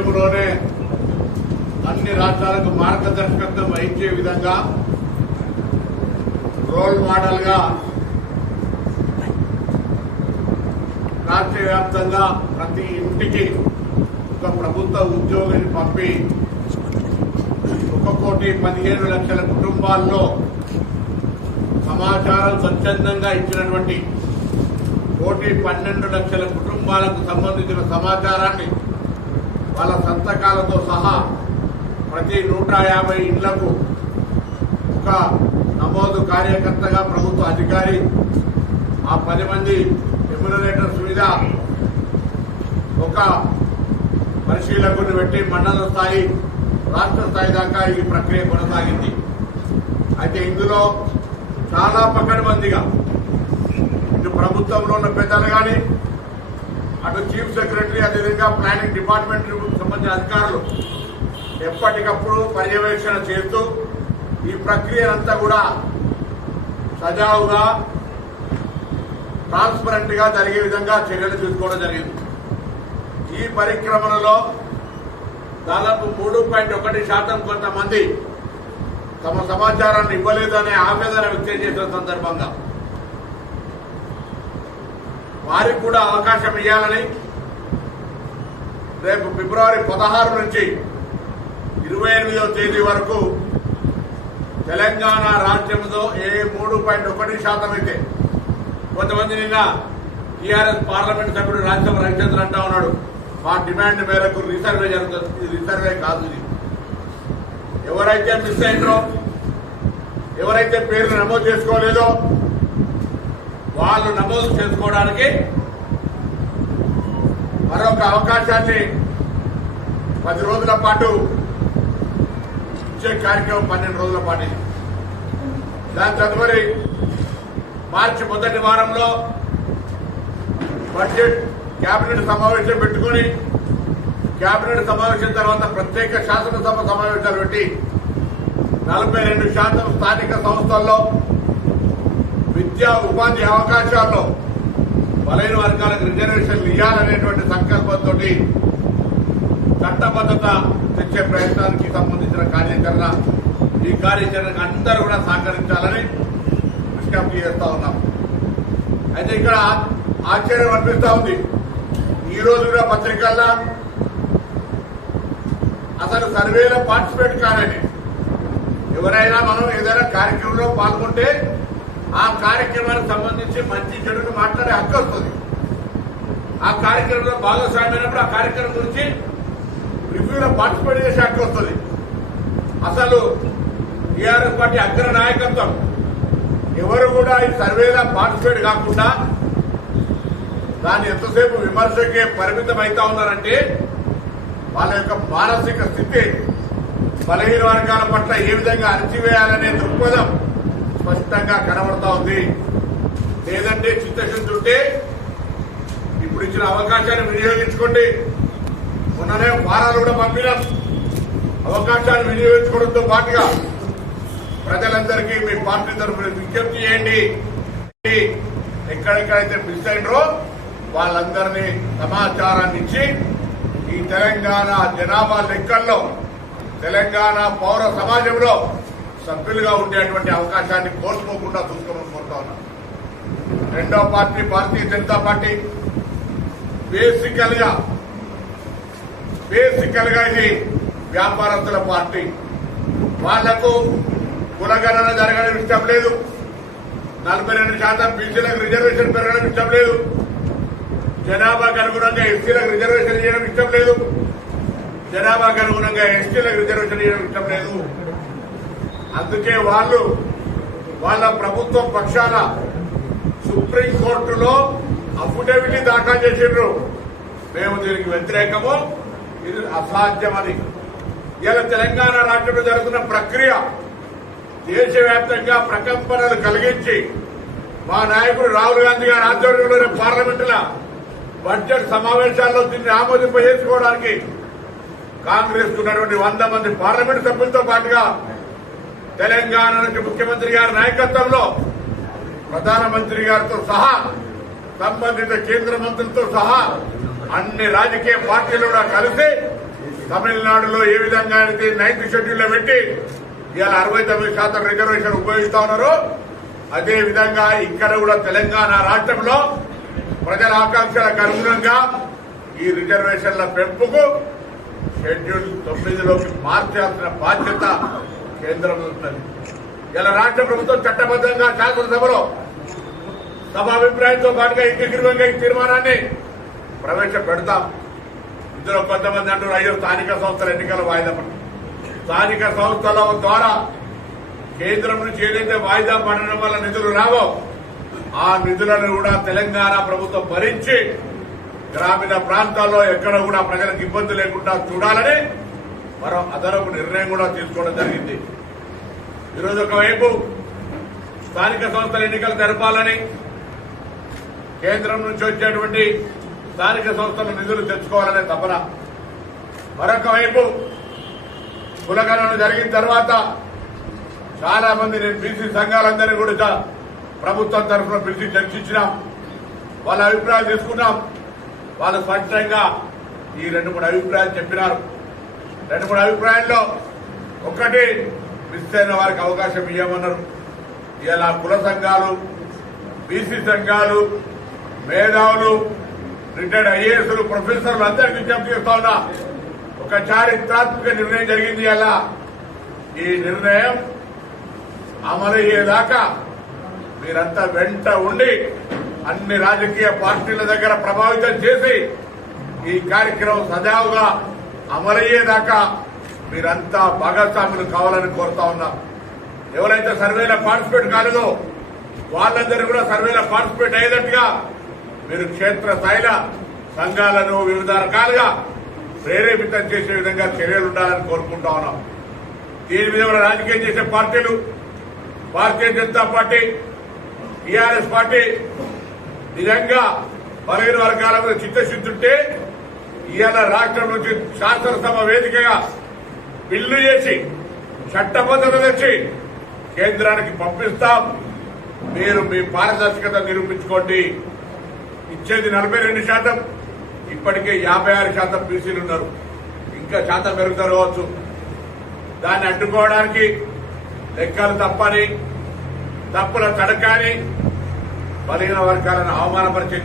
దేశంలోనే అన్ని రాష్ట్రాలకు మార్గదర్శకత్వం వహించే విధంగా రోల్ మోడల్ గా రాష్ట్ర వ్యాప్తంగా ప్రతి ఇంటికి ఒక ప్రభుత్వ ఉద్యోగిని పంపి 1,15,00,000 కుటుంబాల్లో సమాచారం స్వచ్ఛందంగా ఇచ్చినటువంటి 1,12,00,000 కుటుంబాలకు సంబంధించిన సమాచారాన్ని వాళ్ళ సంతకాలతో సహా ప్రతి 150 ఇళ్లకు ఒక నమోదు కార్యకర్తగా ప్రభుత్వ అధికారి ఆ 10 మంది ఎమ్యునరేటర్స్ మీద ఒక పరిశీలకుడిని పెట్టి మండల స్థాయి రాష్ట్ర స్థాయి దాకా ఈ ప్రక్రియ కొనసాగింది. అయితే ఇందులో చాలా పకడ్బందీగా ఇటు ప్రభుత్వంలో ఉన్న పెద్దలు కానీ అటు చీఫ్ సెక్రటరీ అదేవిధంగా ప్లానింగ్ డిపార్ట్మెంట్ సంబంధించిన అధికారులు ఎప్పటికప్పుడు పర్యవేక్షణ చేస్తూ ఈ ప్రక్రియ అంతా కూడా సజావుగా ట్రాన్స్పరెంట్ గా జరిగే విధంగా చర్యలు తీసుకోవడం జరిగింది. ఈ పరిక్రమణలో దాదాపు 3.1% కొంతమంది తమ సమాచారాన్ని ఇవ్వలేదనే ఆవేదన వ్యక్తం చేసిన సందర్భంగా వారికి కూడా అవకాశం ఇవ్వాలని రేపు ఫిబ్రవరి 16 నుంచి 28వ తేదీ వరకు తెలంగాణ రాష్ట్రంలో 3.1% అయితే కొంతమంది నిన్న టీఆర్ఎస్ పార్లమెంట్ సభ్యుడు రాజ్యసభ రవిచంద్ర అంటా ఉన్నాడు, మా డిమాండ్ మేరకు రీసర్వే జరుగుతుంది. రీసర్వే కాదు ఇది. ఎవరైతే మిస్ అయినో ఎవరైతే పేర్లు నమోదు చేసుకోలేదో వాళ్ళు నమోదు చేసుకోవడానికి మరొక అవకాశాన్ని 10 రోజుల పాటు ఇచ్చే కార్యక్రమం 12 రోజుల పాటు. దాని తదుపరి మార్చి మొదటి వారంలో బడ్జెట్ కేబినెట్ సమావేశం పెట్టుకుని కేబినెట్ సమావేశం తర్వాత ప్రత్యేక శాసనసభ సమావేశాలు పెట్టి 42% స్థానిక సంస్థల్లో విద్యా ఉపాధి అవకాశాల్లో బలైన వర్గాలకు రిజర్వేషన్లు ఇవ్వాలనేటువంటి సంకల్పంతో చట్టబద్ధత తెచ్చే ప్రయత్నానికి సంబంధించిన కార్యాచరణ ఈ కార్యాచరణకు అందరూ కూడా సహకరించాలని విజ్ఞప్తి చేస్తా ఉన్నాం. అయితే ఇక్కడ ఆశ్చర్యం అనిపిస్తా ఉంది. ఈ రోజు కూడా పత్రికల్లో అసలు సర్వేలో పార్టిసిపేట్ కానని ఎవరైనా మనం ఏదైనా కార్యక్రమంలో పాల్గొంటే ఆ కార్యక్రమానికి సంబంధించి మంచి చెడును మాట్లాడే హక్కు వస్తుంది. ఆ కార్యక్రమంలో భాగస్వామ్యమైనప్పుడు ఆ కార్యక్రమం గురించి రివ్యూలో పార్టిసిపేట్ చేసే హక్కు వస్తుంది. అసలు టీఆర్ఎస్ పార్టీ అగ్ర నాయకత్వం ఎవరు కూడా ఈ సర్వేలో పార్టిసిపేట్ కాకుండా దాన్ని ఎంతసేపు విమర్శకే పరిమితం అవుతా ఉన్నారంటే వాళ్ళ యొక్క మానసిక స్థితి బలహీన వర్గాల పట్ల ఏ విధంగా అణచివేయాలనే దృక్పథం స్పష్టంగా కనబడతా ఉంది. లేదంటే చిత్తశుద్ధి ఉంటే ఇప్పుడు ఇచ్చిన అవకాశాన్ని వినియోగించుకోండి. మొన్ననే వారాలు కూడా పంపినాం. అవకాశాన్ని వినియోగించుకోవడంతో పాటుగా ప్రజలందరికీ మీ పార్టీ తరఫున విజ్ఞప్తి చేయండి. ఎక్కడెక్కడైతే మిస్ అయినరో వాళ్ళందరినీ సమాచారాన్ని ఇచ్చి ఈ తెలంగాణ జనాభా లెక్కల్లో తెలంగాణ పౌర సమాజంలో సభ్యులుగా ఉండేటువంటి అవకాశాన్ని కోల్పోకుండా చూసుకోమని కోరుతా ఉన్నాం. రెండో పార్టీ భారతీయ జనతా పార్టీ బేసికల్ గా ఇది వ్యాపారస్తుల పార్టీ. వాళ్లకు కులగణన జరగడం ఇష్టం లేదు. 42% బీసీలకు రిజర్వేషన్ పెరగడం ఇష్టం లేదు. జనాభాకు అనుగుణంగా ఎస్సీలకు రిజర్వేషన్ ఇవ్వడం ఇష్టం లేదు. జనాభాకు అనుగుణంగా ఎస్టీలకు రిజర్వేషన్ ఇవ్వడం ఇష్టం లేదు. అందుకే వాళ్ళ ప్రభుత్వం పక్షాన సుప్రీంకోర్టులో అఫిడవిట్ దాఖలు చేసిండ్రు. మేము దీనికి వ్యతిరేకము, ఇది అసాధ్యమని. ఇలా తెలంగాణ రాష్ట్రంలో జరుగుతున్న ప్రక్రియ దేశవ్యాప్తంగా ప్రకంపనలు కలిగించి మా నాయకుడు రాహుల్ గాంధీ గారి ఆధ్వర్యంలోనే పార్లమెంటుల బడ్జెట్ సమావేశాల్లో దీన్ని ఆమోదింపజేసుకోవడానికి కాంగ్రెస్ ఉన్నటువంటి 100 మంది పార్లమెంటు సభ్యులతో పాటుగా తెలంగాణ నుంచి ముఖ్యమంత్రి గారి నాయకత్వంలో ప్రధానమంత్రి గారితో సహా సంబంధిత కేంద్ర మంత్రులతో సహా అన్ని రాజకీయ పార్టీలు కూడా కలిసి తమిళనాడులో ఏ విధంగా అయితే 9th షెడ్యూల్లో పెట్టి ఇవాళ 69% రిజర్వేషన్ ఉపయోగిస్తా ఉన్నారో అదే విధంగా ఇక్కడ కూడా తెలంగాణ రాష్ట్రంలో ప్రజల ఆకాంక్షలకు అనుగుణంగా ఈ రిజర్వేషన్ల పెంపుకు షెడ్యూల్ 9లోకి మార్చాల్సిన బాధ్యత కేంద్రం ఉంటుంది. ఇలా రాష్ట్ర ప్రభుత్వం చట్టబద్ధంగా శాసనసభలో సభాభిప్రాయంతో పాటుగా ఏకగ్రీవంగా ఈ తీర్మానాన్ని ప్రవేశపెడతాం. ఇందులో కొంతమంది అంటారు అయ్యో స్థానిక సంస్థల ఎన్నికల వాయిదా పడి స్థానిక సంస్థల ద్వారా కేంద్రం నుంచి ఏదైతే వాయిదా పడడం వల్ల నిధులు రావో ఆ నిధులను కూడా తెలంగాణ ప్రభుత్వం భరించి గ్రామీణ ప్రాంతాల్లో ఎక్కడ కూడా ప్రజలకు ఇబ్బంది లేకుండా చూడాలని మరో అదనపు నిర్ణయం కూడా తీసుకోవడం జరిగింది. ఈరోజు ఒకవైపు స్థానిక సంస్థల ఎన్నికలు జరపాలని కేంద్రం నుంచి వచ్చేటువంటి స్థానిక సంస్థల నిధులు తెచ్చుకోవాలనే తపన, మరొక వైపు కులగణన జరిగిన తర్వాత చాలా మంది నేను బీసీ సంఘాలందరినీ కూడా ప్రభుత్వం తరఫున పిలిచి చర్చించినాం. వాళ్ళ అభిప్రాయాలు తీసుకున్నాం. వాళ్ళు స్పష్టంగా ఈ 2-3 అభిప్రాయాలు చెప్పినారు. 2-3 అభిప్రాయాల్లో ఒకటి మిస్ అయిన వారికి అవకాశం ఇవ్వమన్నారు. ఇలా కుల సంఘాలు, బీసీ సంఘాలు, మేధావులు, రిటైర్డ్ ఐఏఎస్లు, ప్రొఫెసర్లు అందరికీ విజ్ఞప్తి చేస్తా ఉన్నా ఒక చారిత్రాత్మక నిర్ణయం జరిగింది. అలా ఈ నిర్ణయం అమలయ్యేదాకా మీరంతా వెంట ఉండి అన్ని రాజకీయ పార్టీల దగ్గర ప్రభావితం చేసి ఈ కార్యక్రమం సజావుగా అమలయ్యేదాకా మీరంతా భాగస్వాములు కావాలని కోరుతా ఉన్నాం. ఎవరైతే సర్వేలో పార్టిసిపేట్ కాలేదో వాళ్ళందరూ కూడా సర్వేలో పార్టిసిపేట్ అయ్యేటట్టుగా మీరు క్షేత్రస్థాయిలో సంఘాలను వివిధ రకాలుగా ప్రేరేపితం చేసే విధంగా చర్యలు ఉండాలని కోరుకుంటా ఉన్నాం. దీని మీద కూడా రాజకీయం చేసే పార్టీలు Bharatiya Janata party, TRS party నిజంగా బలహీన వర్గాల మీద చిత్తశుద్ధి ఉంటే ఇవాళ రాష్ట్రం నుంచి శాసనసభ వేదికగా బిల్లు చేసి చట్టబద్ధత తెచ్చి కేంద్రానికి పంపిస్తాం. మీరు మీ పారదర్శకత నిరూపించుకోండి. ఇచ్చేది 42%, ఇప్పటికే 56% బీసీలు ఉన్నారు. ఇంకా శాతం పెరుగుతారు కావచ్చు. దాన్ని అడ్డుకోవడానికి లెక్కలు తప్పని, తప్పుల తడకాని, బలహీన వర్గాలను అవమానపరిచే